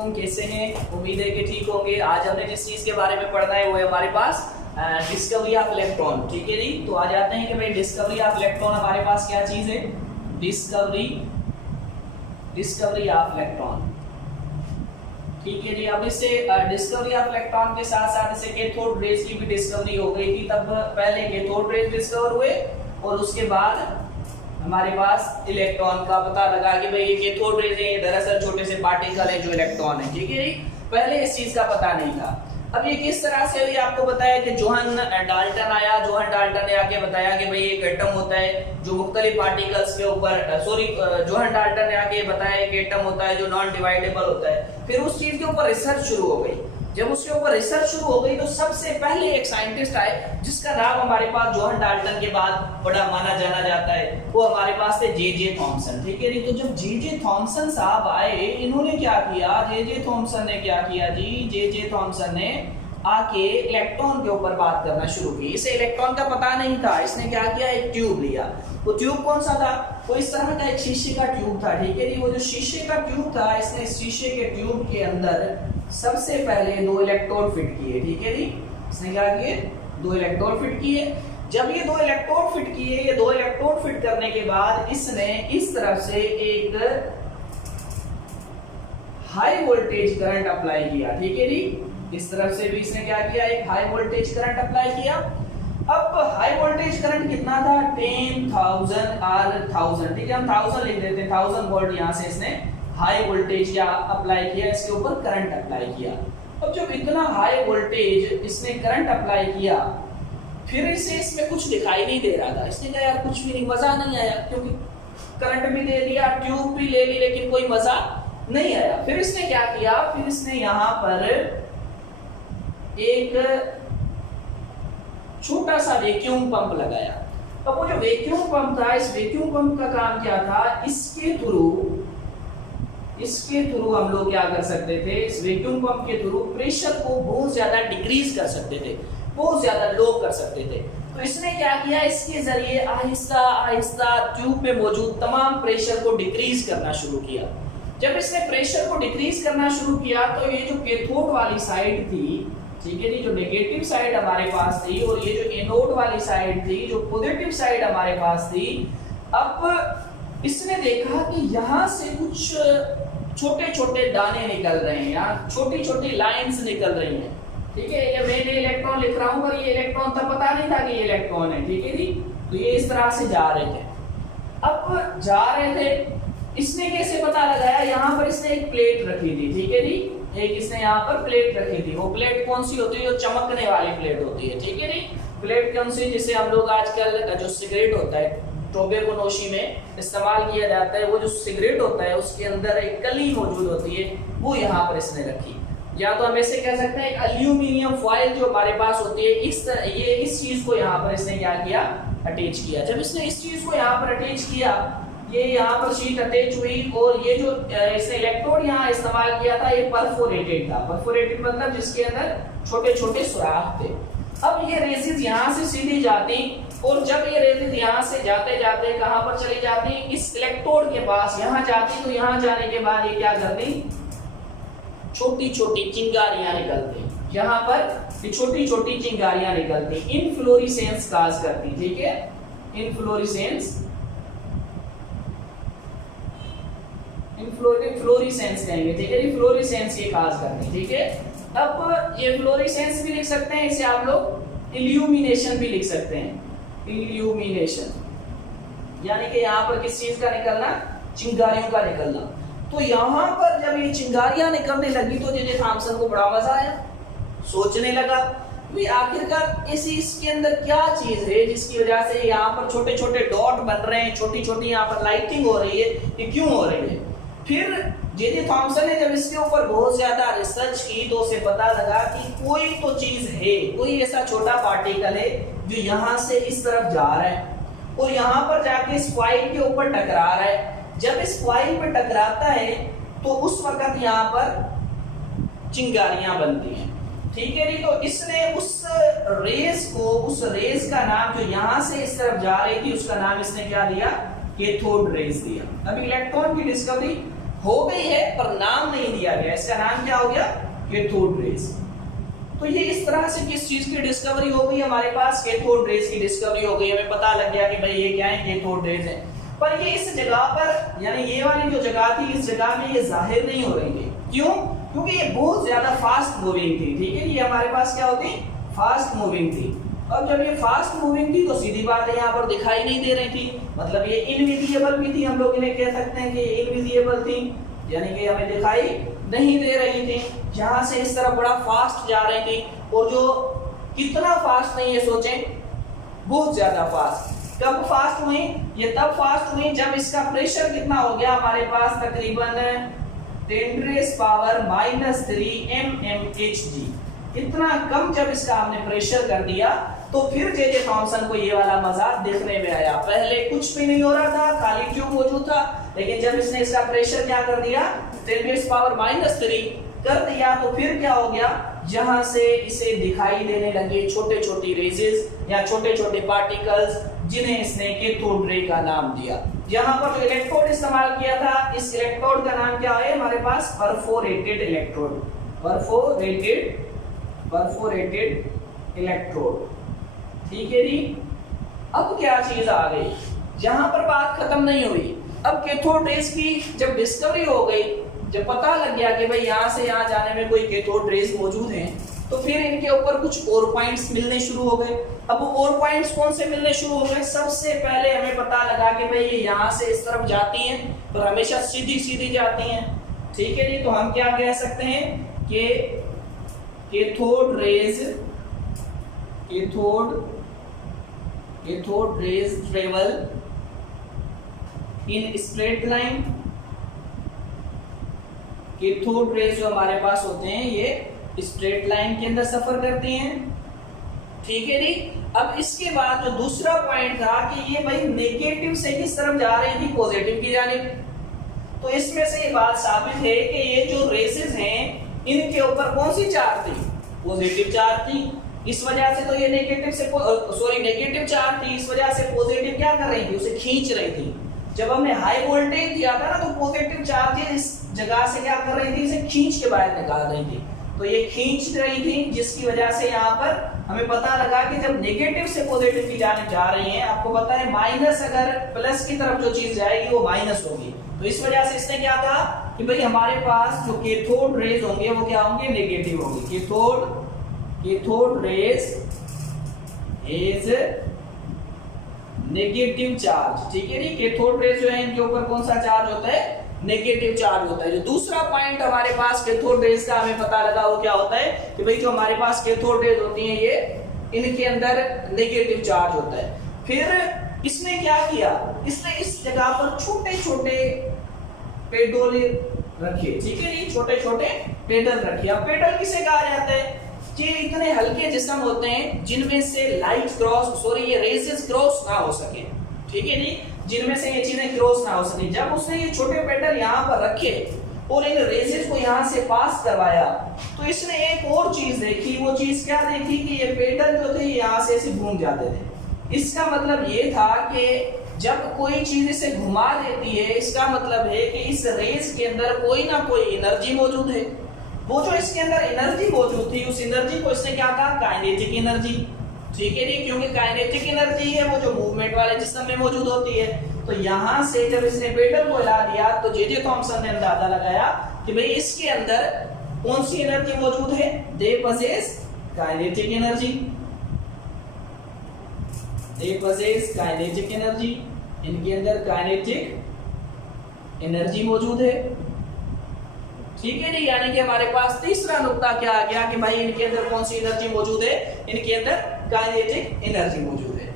कैसे हैं? उम्मीद है कि ठीक होंगे। आज हमने जिस चीज के बारे में पढ़ना है वो है हमारे पास डिस्कवरी ऑफ इलेक्ट्रॉन। ठीक है जी, तो आ जाते हैं कि भाई डिस्कवरी ऑफ इलेक्ट्रॉन हमारे पास क्या चीज है। Discovery of electron. ठीक है जी, अब इससे डिस्कवरी ऑफ इलेक्ट्रॉन के साथ साथ इसे कैथोड रेज की भी डिस्कवरी हो गई थी। तब पहले कैथोड रेज डिस्कवर हुए और उसके बाद हमारे पास इलेक्ट्रॉन का पता लगा कि भाई ये कैथोड रेज है, दरअसल छोटे से पार्टिकल है जो इलेक्ट्रॉन है। ठीक है जी, पहले इस चीज का पता नहीं था। अब ये किस तरह से हुई आपको बताया कि जोहन डाल्टन आया। जोहन डाल्टन ने आके बताया कि भाई एक एटम होता है जो मुख्तलिफ पार्टिकल्स के ऊपर जोहन डाल्टन ने आके बताया कि एटम होता है जो नॉन डिवाइडेबल होता है। फिर उस चीज के ऊपर रिसर्च शुरू हो गई। जब उसके ऊपर रिसर्च शुरू हो गई तो सबसे पहले एक साइंटिस्ट आए जिसका नाम हमारे पास जोहन डाल्टन के बाद बड़ा माना जाना जाता है, वो हमारे पास थे जे थॉमसन। ठीक है जी, तो जब जे थॉमसन साहब आए, इन्होंने क्या किया, जे थॉमसन ने क्या किया जी, जे थॉमसन ने आके इलेक्ट्रॉन के ऊपर बात करना शुरू की। इसे इलेक्ट्रॉन का पता नहीं था। इसने क्या किया, एक ट्यूब लिया। वो ट्यूब कौन सा था, वो इस तरह का एक शीशे का ट्यूब था। ठीक है जी, वो जो शीशे का ट्यूब था, इसने शीशे के ट्यूब के अंदर सबसे पहले 2 इलेक्ट्रोड फिट किए। ठीक है जी, इसने क्या किए, 2 इलेक्ट्रोड फिट किए। जब ये 2 इलेक्ट्रोड फिट किए, ये 2 इलेक्ट्रोड फिट करने के बाद इसने इस तरफ से एक हाई वोल्टेज करंट अप्लाई किया। ठीक है जी, इस तरफ से भी इसने क्या किया, एक हाई वोल्टेज करंट अप्लाई किया। अब हाई वोल्टेज करंट कितना था, 10,000 और 1000। ठीक है, हम 1000 लिख देते हैं, 1000 वोल्ट। यहां से इसने हाई वोल्टेज क्या अप्लाई किया, इसके ऊपर करंट अप्लाई किया। अब जब इतना हाई वोल्टेज इसने करंट अप्लाई किया, फिर इसे इसमें कुछ दिखाई नहीं दे रहा था। इसने कहा यार कुछ भी नहीं, मजा नहीं आया, क्योंकि करंट भी दे दिया, ट्यूब भी ले ली, लेकिन कोई मजा नहीं आया। फिर इसने क्या किया, फिर इसने यहां पर एक छोटा सा वैक्यूम पंप लगाया। अब वो जो वैक्यूम पंप था, इस वैक्यूम पंप का काम क्या था, इसके थ्रू हम लोग क्या कर सकते थे, इस वैक्यूम पंप के थ्रू प्रेशर को बहुत ज्यादा डिक्रीज कर सकते थे, बहुत ज्यादा लो कर सकते थे। तो इसने क्या किया, इसके जरिए आहिस्ता आहिस्ता ट्यूब में मौजूद तमाम प्रेशर को डिक्रीज करना शुरू किया। जब इसने प्रेशर को डिक्रीज करना शुरू किया तो ये जो कैथोड वाली साइड थी, ठीक है जी, जो नेगेटिव साइड हमारे पास थी, और ये जो एनोड वाली साइड थी, जो पॉजिटिव साइड हमारे पास थी, अब इसने देखा कि यहाँ से कुछ छोटे छोटे दाने निकल रहे हैं, यहाँ छोटी छोटी लाइंस निकल रही हैं। ठीक है, ये मैंने इलेक्ट्रॉन लिख रहा हूँ, पर ये इलेक्ट्रॉन था, पता नहीं था कि ये इलेक्ट्रॉन है। ठीक है जी, तो ये इस तरह से जा रहे थे। अब जा रहे थे, इसने कैसे पता लगाया, यहाँ पर इसने एक प्लेट रखी थी। ठीक है जी, एक इसने यहाँ पर प्लेट रखी थी। वो प्लेट कौन सी होती है, जो चमकने वाली प्लेट होती है। ठीक है जी, प्लेट कौन सी, जिसे हम लोग आजकल जो सिगरेट होता है, टोबैको नोशी में इस्तेमाल किया जाता है, वो जो सिगरेट होता है उसके अंदर एक कली मौजूद होती है, वो यहाँ पर इसने रखी। या तो हम ऐसे कह सकते हैं एक एल्यूमिनियम फॉइल जो हमारे पास होती है, इस चीज को यहाँ पर इसने क्या किया, अटैच किया। जब इसने इस चीज को यहाँ पर अटैच किया, ये यहाँ पर शीट अटैच हुई, और ये जो इसने इलेक्ट्रोड यहाँ इस्तेमाल किया था, ये परफोरेटेड था। परफोरेटेड मतलब जिसके अंदर छोटे छोटे सुराख थे। अब ये रेजिज यहाँ से सीधी जाती, और जब ये रेजिज यहाँ से जाते जाते कहाँ पर चली जाती, इस इलेक्ट्रोड के पास यहाँ जाती, तो यहाँ जाने के बाद ये क्या करती, छोटी छोटी चिंगारियां निकलती। यहाँ पर ये छोटी छोटी चिंगारियां निकलती, इनफ्लोरेसेंस काज करती। ठीक है, इनफ्लोरेसेंस कहेंगे। ठीक है, फ्लोरेसेंस ये काज करती। ठीक है, अब ये फ्लोरेसेंस भी लिख सकते हैं, इसे आप लोग इल्यूमिनेशन भी लिख सकते हैं। इल्यूमिनेशन यानी कि यहाँ पर किस चीज का निकलना, चिंगारियों का निकलना। तो यहाँ पर जब ये चिंगारियां निकलने लगी तो जे थॉमसन को बड़ा मजा आया, सोचने लगा भी आखिरकार इसके अंदर क्या चीज है जिसकी वजह से यहाँ पर छोटे छोटे डॉट बन रहे हैं, छोटी छोटी यहाँ पर लाइटिंग हो रही है, ये क्यों हो रही है। फिर जे थॉमसन ने जब इसके ऊपर बहुत ज्यादा रिसर्च की तो उसे पता लगा कि कोई तो चीज है, कोई ऐसा छोटा पार्टिकल है जो यहाँ से इस तरफ जा रहा है और यहाँ पर जाके इस फॉइल के ऊपर टकरा रहा है। जब इस फॉइल पे टकराता है तो उस वक्त यहाँ पर चिंगारियां बनती हैं। ठीक है जी, तो इसने उस रेस का नाम जो यहाँ से इस तरफ जा रही थी, उसका नाम इसने क्या दिया, कैथोड रेस दिया। अब इलेक्ट्रॉन की डिस्कवरी हो गई है पर नाम नहीं दिया गया, इसका नाम क्या हो गया, कैथोड रेज। तो ये इस तरह से किस चीज की डिस्कवरी हो गई, हमारे पास कैथोड रेज की डिस्कवरी हो गई, हमें पता लग गया कि भाई ये क्या है, कैथोड रेज है। पर ये इस जगह पर, यानी ये वाली जो जगह थी, इस जगह में ये जाहिर नहीं हो रही थी। क्यों? क्योंकि ये बहुत ज्यादा फास्ट मूविंग थी, ठीक है, ये हमारे पास क्या होती, फास्ट मूविंग थी। अब जब ये फास्ट मूविंग थी तो सीधी बात है यहाँ पर दिखाई नहीं दे रही थी, मतलब ये इनविजिबल भी थी, हम लोग इन्हें कह सकते हैं कि ये इनविजिबल थी, यानी कि हमें दिखाई नहीं दे रही थी। यहाँ से इस तरफ बड़ा फास्ट जा रही थी, और जो कितना फास्ट नहीं है सोचें, बहुत ज्यादा फास्ट। कब फास्ट हुई? ये तब फास्ट हुई जब इसका प्रेशर कितना हो गया हमारे पास, तकरीबन 10⁻³ mmHg। इतना कम जब इसका हमने प्रेशर कर दिया तो फिर जे जे थॉमसन को ये वाला मजा देखने में आया। पहले कुछ भी नहीं हो रहा था, खाली ट्यूब मौजूद था, लेकिन जब इसने इसका प्रेशर क्या कर दिया, 10⁻³ कर दिया, तो फिर क्या हो गया, जहां से इसे दिखाई देने लगे छोटे छोटे रेजेस या छोटे छोटे पार्टिकल्स, जिन्हें इसने कैथोड रे का नाम दिया। यहाँ पर जो इलेक्ट्रोड इस्तेमाल किया था, इस इलेक्ट्रोड का नाम क्या है हमारे पास, परफोरेटेड इलेक्ट्रोड, परफोरेटेड इलेक्ट्रोड, ठीक है जी। अब क्या चीज आ गई, यहाँ पर बात खत्म नहीं हुई। अब कैथोड रेज की जब डिस्कवरी हो गई, जब पता लग गया कि भाई यहाँ से यहाँ जाने में कोई कैथोड रेज मौजूद हैं, तो फिर इनके ऊपर कुछ और पॉइंट्स मिलने शुरू हो गए। अब वो और पॉइंट्स कौन से मिलने शुरू हो गए, सबसे पहले हमें पता लगा कि भाई ये यहाँ से इस तरफ जाती हैं, पर हमेशा सीधी सीधी जाती हैं, ठीक है जी। तो हम क्या कह सकते हैं कि cathode raise travel in straight line. Cathode rays जो हमारे पास होते हैं ये स्ट्रेट लाइन के अंदर सफर करते हैं, ठीक है जी। अब इसके बाद जो दूसरा पॉइंट था कि ये भाई नेगेटिव से किस तरफ जा रही थी, पॉजिटिव की जानिब। तो इसमें से ये बात साबित है कि ये जो रेसेस हैं इनके ऊपर कौन सी चार्ज थी, पॉजिटिव चार्ज थी। इस वजह से तो ये नेगेटिव चार्ज थी, इस वजह से पॉजिटिव क्या कर रही थी, उसे खींच रही थी। जब हमने हाई वोल्टेज दिया था ना, तो पॉजिटिव चार्जेस इस जगह से क्या कर रही थी, इसे खींच के बाहर निकाल रही थी। तो ये खींच रही थी, जिसकी वजह से यहाँ पर हमें पता लगा कि जब नेगेटिव से पॉजिटिव की जानिब जा रही हैं, आपको पता है माइनस अगर प्लस की तरफ जो चीज जाएगी वो माइनस होगी। तो इस वजह से इसने क्या कहा कि भाई हमारे पास जो कैथोड रेज होंगे वो क्या होंगे, नेगेटिव होंगे। Cathode rays is negative charge, ठीक है जी। कैथोड रेज जो है इनके ऊपर कौन सा चार्ज होता है, नेगेटिव चार्ज होता है। जो दूसरा पॉइंट हमारे पास कैथोड रेज का हमें पता लगा वो क्या होता है कि भाई जो हमारे पास कैथोड रेज होती हैं ये इनके अंदर नेगेटिव चार्ज होता है। फिर इसने क्या किया, इसने इस जगह पर छोटे छोटे पेडल रखे, ठीक है जी, छोटे छोटे पेडल रखे। अब पेडल किसे कहा जाता है, ये इतने हल्के जिस्म होते हैं जिनमें से ये रेजेस क्रॉस ना हो सके, ठीक है जी, जिनमें से ये चीजें क्रॉस ना हो सके। जब उसने ये छोटे पेडल यहाँ पर रखे और इन रेजेस को यहाँ से पास करवाया, तो इसने एक और चीज देखी। वो चीज क्या देखी कि ये पेडल जो थे यहाँ से ऐसे घूम जाते थे। इसका मतलब ये था कि जब कोई चीज इसे घुमा देती है, इसका मतलब है कि इस रेस के अंदर कोई ना कोई एनर्जी मौजूद है। वो जो इसके अंदर एनर्जी मौजूद थी, उस एनर्जी को इसने क्या कहा, काइनेटिक एनर्जी, ठीक है जी, क्योंकि काइनेटिक एनर्जी है वो जो मूवमेंट वाले जिस्म में मौजूद होती है। तो यहाँ से जब इसने पेडल को हिला दिया तो जे थॉमसन ने अंदाजा लगाया कि भाई इसके अंदर कौन सी एनर्जी मौजूद है, they possess kinetic energy, they possess kinetic energy, इनके अंदर काइनेटिक एनर्जी मौजूद है, ठीक है जी। यानी कि हमारे पास तीसरा नुकता क्या आ गया कि भाई इनके अंदर कौन सी एनर्जी मौजूद है, इनके अंदर काइनेटिक एनर्जी मौजूद है।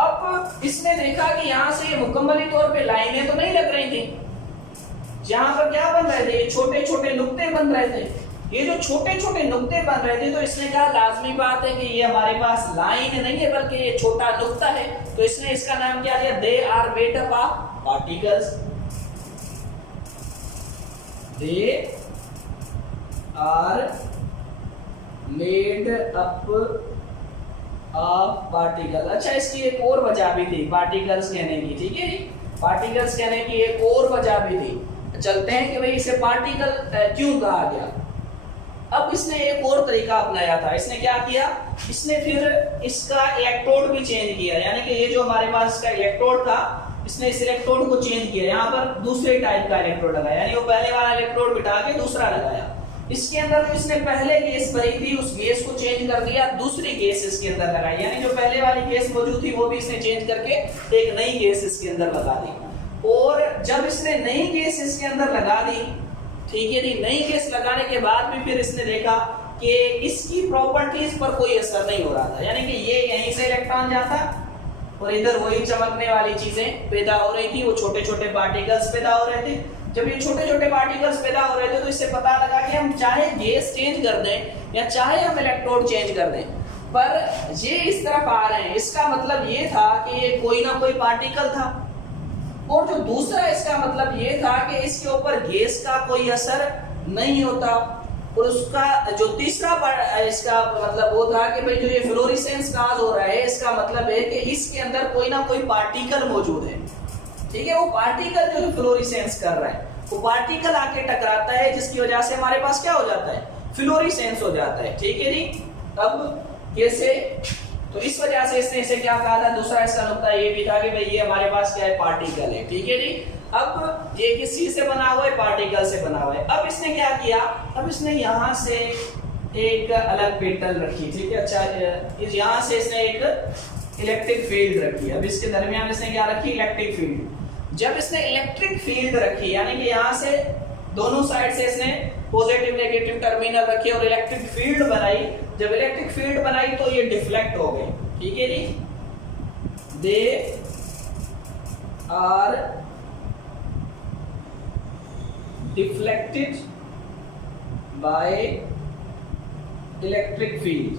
अब इसने देखा कि यहाँ से ये मुकम्मली तौर पे लाइनें तो नहीं लग रही थी, यहाँ पर क्या बन रहे थे, छोटे छोटे नुक्ते बन रहे थे। ये जो छोटे छोटे नुक्ते बन रहे थे, तो इसने कहा लाजमी बात है कि ये हमारे पास लाइन नहीं है बल्कि ये छोटा नुक्ता है। तो इसने इसका नाम क्या दिया, they are made up of particles, they are made up of particle. अच्छा, इसकी एक और वजह भी थी पार्टिकल्स कहने की, ठीक है जी, पार्टिकल्स कहने की एक और वजह भी थी। चलते हैं कि भाई इसे पार्टिकल क्यों कहा गया। अब इसने एक और तरीका अपनाया था। इसने क्या किया, इसने फिर इसका इलेक्ट्रोड भी चेंज किया, यानी कि ये जो हमारे पास इसका इलेक्ट्रोड था, इसने इस इलेक्ट्रोड को चेंज किया, यहाँ पर दूसरे टाइप का इलेक्ट्रोड लगाया, यानी वो पहले वाला इलेक्ट्रोड बिठा के दूसरा लगाया। इसके अंदर जो इसने पहले गैस भरी थी उस गैस को चेंज कर दिया, दूसरी गैस इसके अंदर लगाई, यानी जो पहले वाली गैस मौजूद थी वो भी इसने चेंज करके एक नई गैस इसके अंदर लगा दी। और जब इसने नई गैस इसके अंदर लगा दी, ठीक है जी, नई गैस लगाने के बाद भी फिर इसने देखा कि इसकी प्रॉपर्टीज पर कोई असर नहीं हो रहा था, यानी कि ये यहीं से इलेक्ट्रॉन जाता और इधर वही चमकने वाली चीजें पैदा हो रही थी, वो छोटे छोटे पार्टिकल्स पैदा हो रहे थे। जब ये छोटे छोटे पार्टिकल्स पैदा हो रहे थे तो इससे पता लगा कि हम चाहे गैस चेंज कर दें या चाहे हम इलेक्ट्रोड चेंज कर दें, पर ये इस तरफ आ रहे हैं, इसका मतलब ये था कि ये कोई ना कोई पार्टिकल था। और जो दूसरा इसका मतलब ये था कि इसके ऊपर गैस का कोई असर नहीं होता। और उसका जो तीसरा इसका मतलब वो था कि भाई जो ये फ्लोरेसेंस काज हो रहा है, इसका मतलब है कि इसके अंदर कोई ना कोई पार्टिकल मौजूद है, ठीक है। वो पार्टिकल जो फ्लोरेसेंस कर रहा है, वो पार्टिकल आके टकराता है, जिसकी वजह से हमारे पास क्या हो जाता है, फ्लोरेसेंस हो जाता है, ठीक है जी। अब कैसे, तो इस वजह से इसने इसे क्या कहा था, दूसरा इसका नुक्ता ये भी था कि भाई ये हमारे पास क्या है, पार्टिकल है, ठीक है जी। अब ये किस चीज से बना हुआ है, पार्टिकल से बना हुआ है। अब इसने क्या किया, अब इसने यहाँ से एक अलग पेटल रखी, ठीक है। अच्छा, यहाँ से इसने एक इलेक्ट्रिक फील्ड रखी। अब इसके दरमियान इसने क्या रखी, इलेक्ट्रिक फील्ड। जब इसने इलेक्ट्रिक फील्ड रखी, यानी कि यहाँ से दोनों साइड से इसने पॉजिटिव नेगेटिव टर्मिनल रखे और इलेक्ट्रिक फील्ड बनाई। जब इलेक्ट्रिक फील्ड बनाई तो ये डिफ्लेक्ट हो गई, ठीक है जी। They are deflected by electric field,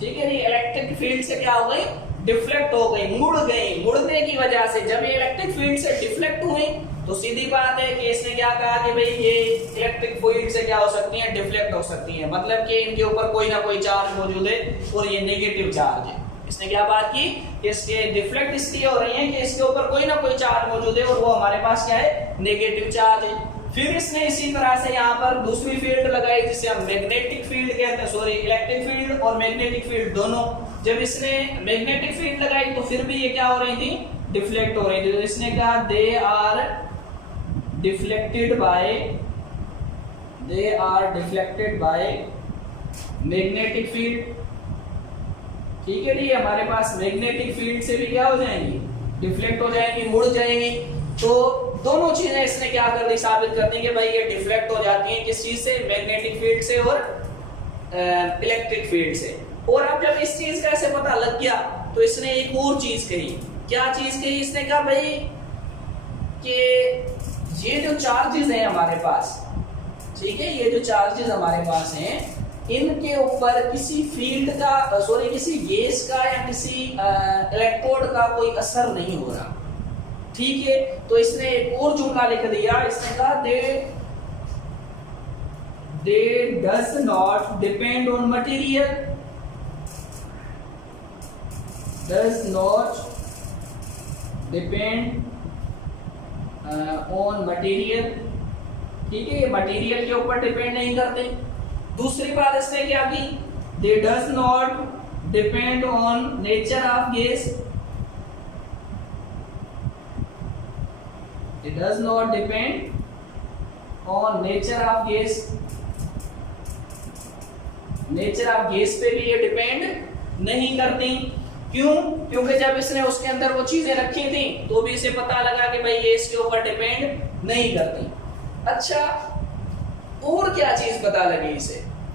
ठीक है जी। इलेक्ट्रिक फील्ड से क्या हो गई, डिफ्लेक्ट हो गई, मुड़ गई। मुड़ने की वजह से जब ये इलेक्ट्रिक फील्ड से डिफ्लेक्ट हुई तो सीधी बात है कि इसने क्या कहा कि भाई ये इलेक्ट्रिक फील्ड से क्या हो सकती है, डिफ्लेक्ट हो सकती है, मतलब कि इनके ऊपर कोई ना कोई चार्ज मौजूद है और ये नेगेटिव चार्ज है। इसने क्या बात की कि इसके डिफ्लेक्ट इसलिए हो रही है कि इसके ऊपर कोई ना कोई चार्ज मौजूद है और वो हमारे पास क्या है, नेगेटिव चार्ज है। फिर इसने इसी तरह से यहाँ पर दूसरी फील्ड लगाई जिसे हम मैग्नेटिक फील्ड कहते हैं, सॉरी इलेक्ट्रिक फील्ड और मैग्नेटिक फील्ड दोनों। जब इसने मैग्नेटिक फील्ड लगाई तो फिर भी ये क्या हो रही थी, डिफ्लेक्ट हो रही थी। तो इसने कहा they are deflected by magnetic field, ठीक है जी। हमारे पास मैग्नेटिक फील्ड से भी क्या हो जाएंगी, डिफ्लेक्ट हो जाएंगी, मुड़ जाएंगी। तो दोनों चीजें इसने क्या कर दी, साबित कर दी कि भाई ये डिफ्लेक्ट हो जाती हैं, किस चीज से, मैग्नेटिक फील्ड से और इलेक्ट्रिक फील्ड से। और अब जब इस चीज का ऐसे पता लग गया तो इसने एक और चीज कही। क्या चीज कही, इसने कहा भाई कि ये जो चार्जेस हैं हमारे पास, ठीक है, ये जो चार्जेस हमारे पास हैं, इनके ऊपर किसी फील्ड का, सॉरी किसी गैस का या किसी इलेक्ट्रोड का कोई असर नहीं हो रहा, ठीक है। तो इसने एक और जुमला लिख दिया, इसने कहा दे does not depend on material, does not depend on material, ठीक है, ये मटेरियल के ऊपर डिपेंड नहीं करते। दूसरी बात इसने क्या की, दे does not depend on nature of gas, it does not depend on nature of gas, nature of gas पे भी ये डिपेंड नहीं करती। क्यों, क्योंकि जब इसने उसके अंदर वो चीजें रखी थी तो भी इसे पता लगा कि भाई ये इसके ऊपर डिपेंड नहीं करती। अच्छा, और क्या चीज पता लगी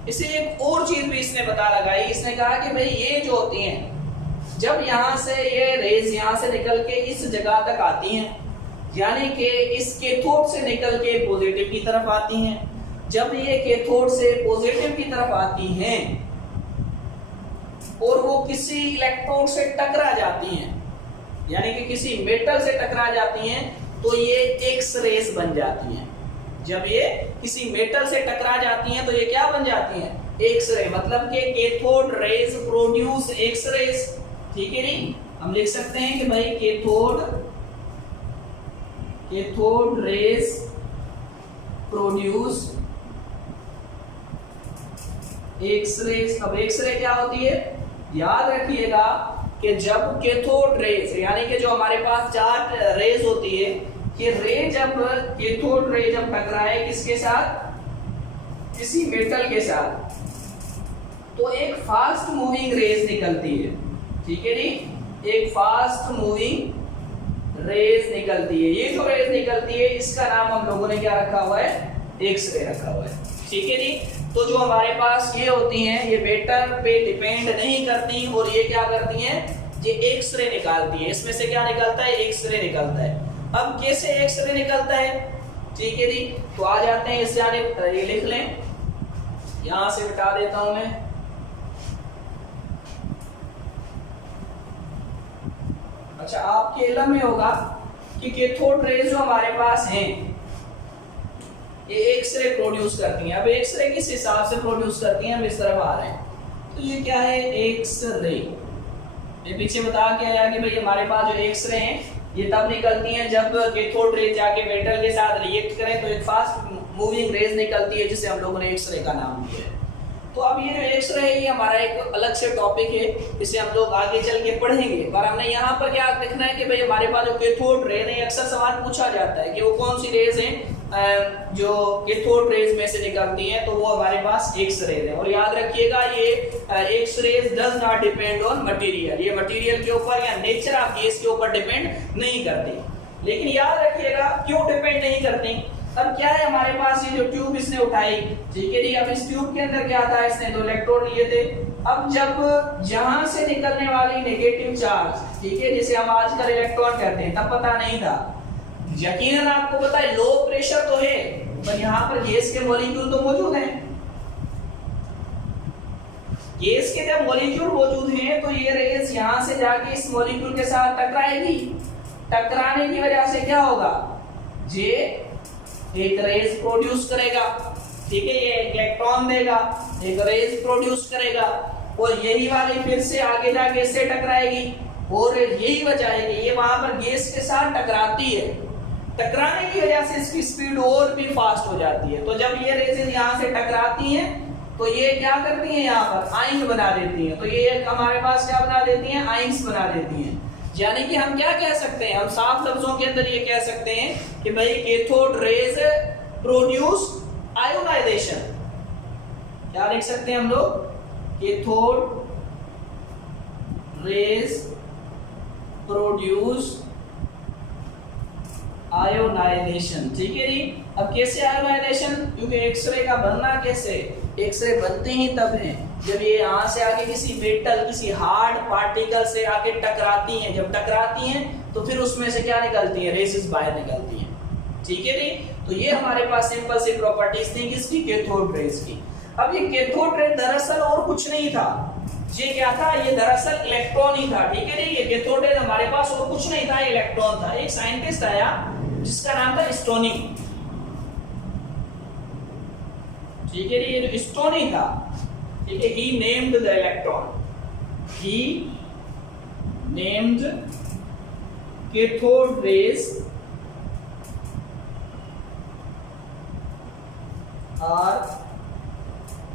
इसे एक और चीज भी इसने पता लगाई। इसने कहा कि भाई ये जो होती हैं, जब यहाँ से ये रेज यहाँ से निकल के इस जगह तक आती हैं, यानी कि इस कैथोड से निकल के पॉजिटिव की तरफ आती हैं। जब ये कैथोड से पॉजिटिव की तरफ आती हैं और वो किसी इलेक्ट्रोड से टकरा जाती हैं, यानी कि किसी मेटल से टकरा जाती हैं, तो ये एक्स रेज बन जाती हैं। जब ये किसी मेटल से टकरा जाती हैं तो ये क्या बन जाती हैं, एक्स रे, मतलब कि cathode rays produce X rays, ठीक है नी। हम लिख सकते हैं कि भाई cathode cathode rays produce X ray. अब एक्सरे क्या होती है, याद रखिएगा कि जब कैथोड रेज यानी कि जो हमारे पास चार रेज होती है, कि रे जब कैथोड रे जब टकराए किसके साथ, किसी मेटल के साथ, तो एक फास्ट मूविंग रेज निकलती है। ठीक है जी, एक फास्ट मूविंग रेज निकलती है। ये जो रेज निकलती है इसका नाम हम लोगों ने क्या रखा हुआ है, एक्सरे रखा हुआ है। ठीक है जी, तो जो हमारे पास ये होती हैं ये मेटल पे डिपेंड नहीं करती और ये क्या करती हैं, ये एक्सरे निकालती है। इसमें से क्या निकलता है, एक्सरे निकलता है। अब कैसे एक्सरे निकलता है, ठीक है जी, तो आ जाते हैं इससे आने, ये लिख लें, यहां से मिटा देता हूं मैं। अच्छा, आपके इल्म में होगा कि कैथोड रेज जो हमारे पास हैं ये एक्सरे प्रोड्यूस करती हैं। अब एक्सरे किस हिसाब से प्रोड्यूस करती हैं, हम इस तरफ आ रहे हैं। तो ये क्या है, एक्सरे। ये पीछे बता के आया कि भाई हमारे पास जो एक्सरे हैं ये तब निकलती हैं जब कैथोड रेज जाके मेटल के साथ रिएक्ट करें तो एक फास्ट मूविंग रेज निकलती है, जिसे हम लोगों ने एक्सरे का नाम दिया है। तो अब ये जो एक्सरे है ये हमारा एक अलग से टॉपिक है, इसे हम लोग आगे चल के पढ़ेंगे। पर हमने यहाँ पर क्या देखना है कि भाई हमारे पास जो कैथोड रे है, अक्सर सवाल पूछा जाता है कि वो कौन सी रेज है जो कैथोड रेज में से निकलती हैं, तो वो हमारे पास एक्स रेज है। और याद रखिएगा ये X rays does not depend on material, ये मटेरियल के ऊपर या नेचर ऑफ गैस के ऊपर डिपेंड नहीं करती। लेकिन याद रखिएगा क्यों डिपेंड नहीं करती। अब क्या है, हमारे पास ये जो ट्यूब इसने उठाई, ठीक है जी, अब इस ट्यूब के अंदर क्या था, इसने दो इलेक्ट्रोड लिए थे। अब जब जहां से निकलने वाली नेगेटिव चार्ज, ठीक है, जिसे हम आजकल इलेक्ट्रॉन कहते हैं, तब पता नहीं था। यकीनन आपको पता है लो प्रेशर तो है, पर यहाँ पर गैस के मॉलिक्यूल तो मौजूद हैं। गैस के जब मॉलिक्यूल मौजूद हैं तो ये रेस यहाँ से जाके इस मॉलिक्यूल के साथ टकराएगी। टकराने की वजह से क्या होगा, ये एक रेस प्रोड्यूस करेगा, ठीक है, ये इलेक्ट्रॉन देगा, एक रेस प्रोड्यूस करेगा, और यही वाली फिर से आगे जाके इससे टकराएगी। और यही वजह है कि ये वहां पर गैस के साथ टकराती है। टकराने की वजह से इसकी स्पीड और भी फास्ट हो जाती है। तो जब ये रेसेस यहाँ से टकराती हैं तो ये क्या करती हैं, यहाँ पर आयन बना देती हैं। तो ये हमारे पास क्या बना देती हैं, आयन्स बना देती हैं। यानी कि हम क्या कह सकते हैं, हम साफ लफ्जों के अंदर ये कह सकते हैं कि भाई कैथोड रेज प्रोड्यूस आयोनाइजेशन। क्या लिख सकते हैं हम लोग, कैथोड रेज प्रोड्यूस आयोनाइजेशन। ठीक है जी, अब कैसे आयोनाइजेशन, क्योंकि एक्सरे का बनना कैसे, एक्सरे बनते ही तब हैं जब ये यहाँ से आके किसी मेटल, किसी हार्ड पार्टिकल से आके टकराती हैं। जब टकराती हैं तो फिर उसमें से क्या निकलती है, रेसेस बाहर निकलती हैं। ठीक है जी, तो ये हमारे पास सिंपल सी प्रॉपर्टीज थी किसकी, कैथोड रेज की। अब ये कैथोड रे दरअसल और कुछ नहीं था, ये क्या था, ये दरअसल इलेक्ट्रॉन ही था। ठीक है जी, ये कैथोड रे हमारे पास और कुछ नहीं था, इलेक्ट्रॉन था। एक साइंटिस्ट आया जिसका नाम था स्टोनी। ठीक है जी, ये जो स्टोनी था, ठीक है, he named the electron, he named cathode rays are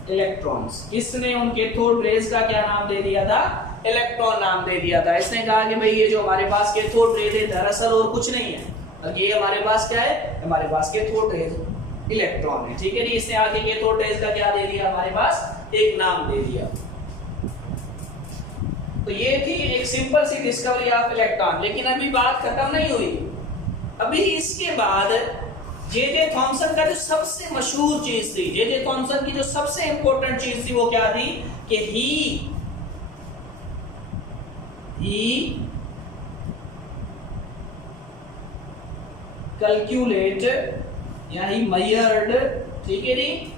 electrons। इसने उन कैथोड रेज का क्या नाम दे दिया था, इलेक्ट्रॉन नाम दे दिया था। इसने कहा कि भाई ये जो हमारे पास कैथोड रेज है दरअसल और कुछ नहीं है, और ये हमारे पास क्या है, हमारे पास कैथोड रेज इलेक्ट्रॉन है। ठीक है जी, इसने आगे कैथोड रेज का क्या दे दिया, हमारे पास एक नाम दे दिया। तो ये थी एक सिंपल सी डिस्कवरी ऑफ इलेक्ट्रॉन। लेकिन अभी बात खत्म नहीं हुई, अभी इसके बाद जे थॉमसन का जो सबसे मशहूर चीज थी, जे थॉमसन की जो सबसे इंपॉर्टेंट चीज थी वो क्या थी कि ही कैलकुलेट या ही मेजर्ड। ठीक है जी,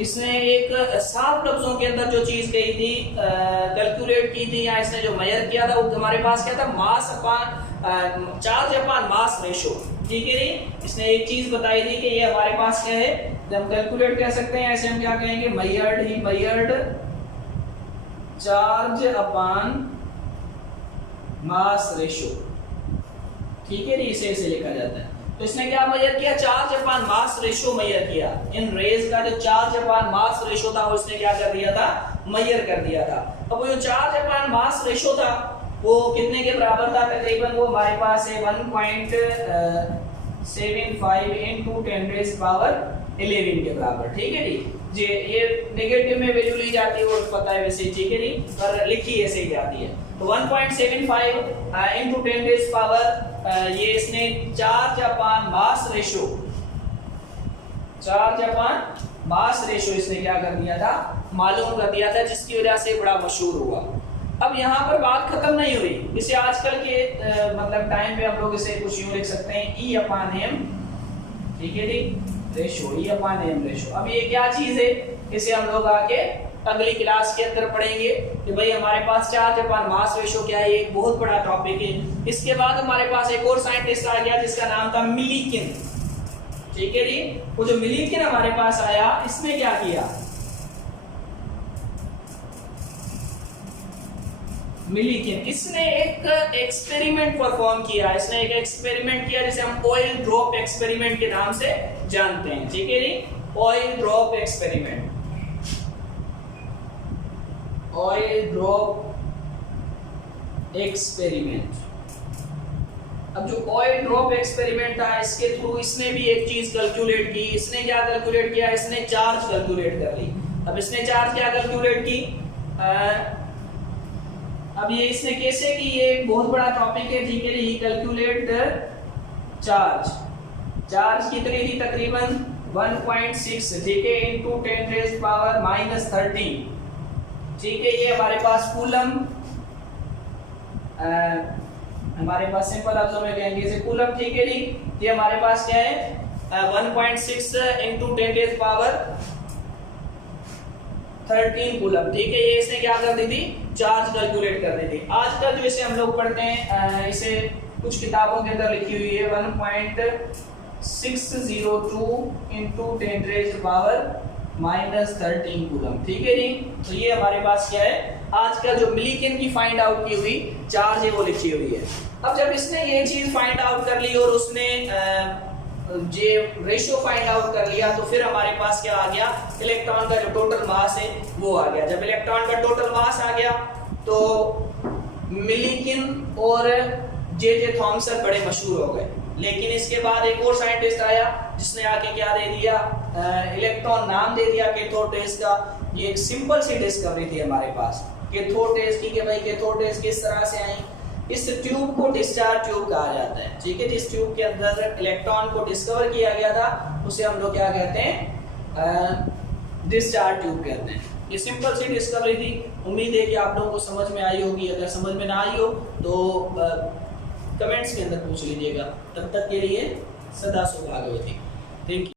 इसने एक साफ लफ्जों के अंदर जो चीज कही थी, कैलकुलेट की थी, या इसने जो मेजर किया था वो हमारे पास क्या था, mass upon charge upon mass ratio. ठीक है जी, इसने एक चीज बताई थी कि ये हमारे पास क्या है, जब कैलकुलेट कह सकते हैं, ऐसे हम क्या कहेंगे, measured, he measured charge upon mass ratio. ठीक है जी, इसे ऐसे लिखा जाता है। तो इसने क्या मेजर किया, charge upon mass ratio measure किया। इन रेज का जो चार्ज अपॉन मास रेशियो था वो इसने क्या कर दिया था, मेजर कर दिया था। अब वो जो चार्ज अपॉन मास रेशियो था वो कितने के बराबर था, तकरीबन वो हमारे पास है 1.75 into 10⁻11 के बराबर। ठीक है जी, ये नेगेटिव में वैल्यू ली जाती है और पता है वैसे, ठीक है जी, पर लिखी ऐसे ही जाती है। तो 1.75 into 10⁻, ये इसने charge upon mass ratio, charge upon mass ratio इसने क्या कर दिया था, मालूम कर दिया था, जिसकी वजह से बड़ा मशहूर हुआ। अब यहाँ पर बात खत्म नहीं हुई, इसे आजकल के मतलब टाइम पे हम लोग इसे कुछ यूं लिख सकते हैं, E अपॉन M, ठीक है जी, ratio, E upon M ratio. अब ये क्या चीज है, इसे हम लोग आके अगली क्लास के अंदर पढ़ेंगे कि भाई हमारे पास चार्ज अपॉन मास रेशियो क्या है, एक बहुत बड़ा टॉपिक है। इसके बाद हमारे पास एक और साइंटिस्ट आ गया जिसका नाम था मिलीकिन, ठीक है जी। वो जो मिलीकिन हमारे पास आया, इसने क्या किया, मिलीकिन, इसने एक एक्सपेरिमेंट परफॉर्म किया। इसने एक एक्सपेरिमेंट किया जिसे हम ऑयल ड्रॉप एक्सपेरिमेंट के नाम से जानते हैं, ठीक है जी, oil drop experiment, oil drop experiment. अब जो ऑयल ड्रॉप एक्सपेरिमेंट था, इसके थ्रू इसने भी एक चीज कैलकुलेट की। इसने क्या कैलकुलेट किया, इसने चार्ज कैलकुलेट कर ली। अब इसने चार्ज क्या कैलकुलेट की, अब ये इसने कैसे की, ये बहुत बड़ा टॉपिक है, ठीक है जी। कैलकुलेट चार्ज, चार्ज कितनी थी, तकरीबन 1.6, ठीक है, into 10⁻⁻13, ठीक है। ये हमारे पास कूलम, हमारे पास सिंपल लफ्जों में कहेंगे इसे कूलम, ठीक है जी। ये हमारे पास क्या है, 1.6 into 10⁻13 कूलम, ठीक है। ये इसने क्या कर दी थी, चार्ज कैलकुलेट कर दी थी। आजकल जो इसे हम लोग पढ़ते हैं, इसे कुछ किताबों के अंदर लिखी हुई है 1.602 into 10⁻13 कूलम, ठीक है जी। तो ये हमारे पास क्या है, आजकल जो मिलीकिन की फाइंड आउट की हुई चार्ज है वो लिखी हुई है। अब जब इसने ये चीज फाइंड आउट कर ली और उसने ये रेशियो फाइंड आउट कर लिया, तो फिर हमारे पास क्या आ गया, इलेक्ट्रॉन का जो टोटल मास है वो आ गया। जब इलेक्ट्रॉन का टोटल मास आ गया तो मिलीकिन और जे थॉमसन बड़े मशहूर हो गए। लेकिन इसके बाद एक और साइंटिस्ट आया जिसने आके क्या दे दिया, इलेक्ट्रॉन नाम दे दिया कैथोड रेज का। ये एक सिंपल सी डिस्कवरी थी हमारे पास, कैथोड रेज की, कि भाई कैथोड रेज किस तरह से आई। इस ट्यूब को डिस्चार्ज ट्यूब कहा जाता है, ठीक है। जिस ट्यूब के अंदर इलेक्ट्रॉन को डिस्कवर किया गया था उसे हम लोग क्या कहते हैं, डिस्चार्ज ट्यूब कहते हैं। ये सिंपल सी डिस्कवरी थी। उम्मीद है कि आप लोगों को समझ में आई होगी। अगर समझ में ना आई हो तो कमेंट्स के अंदर पूछ लीजिएगा। तब तक के लिए सदा सुहागवती। Thank you.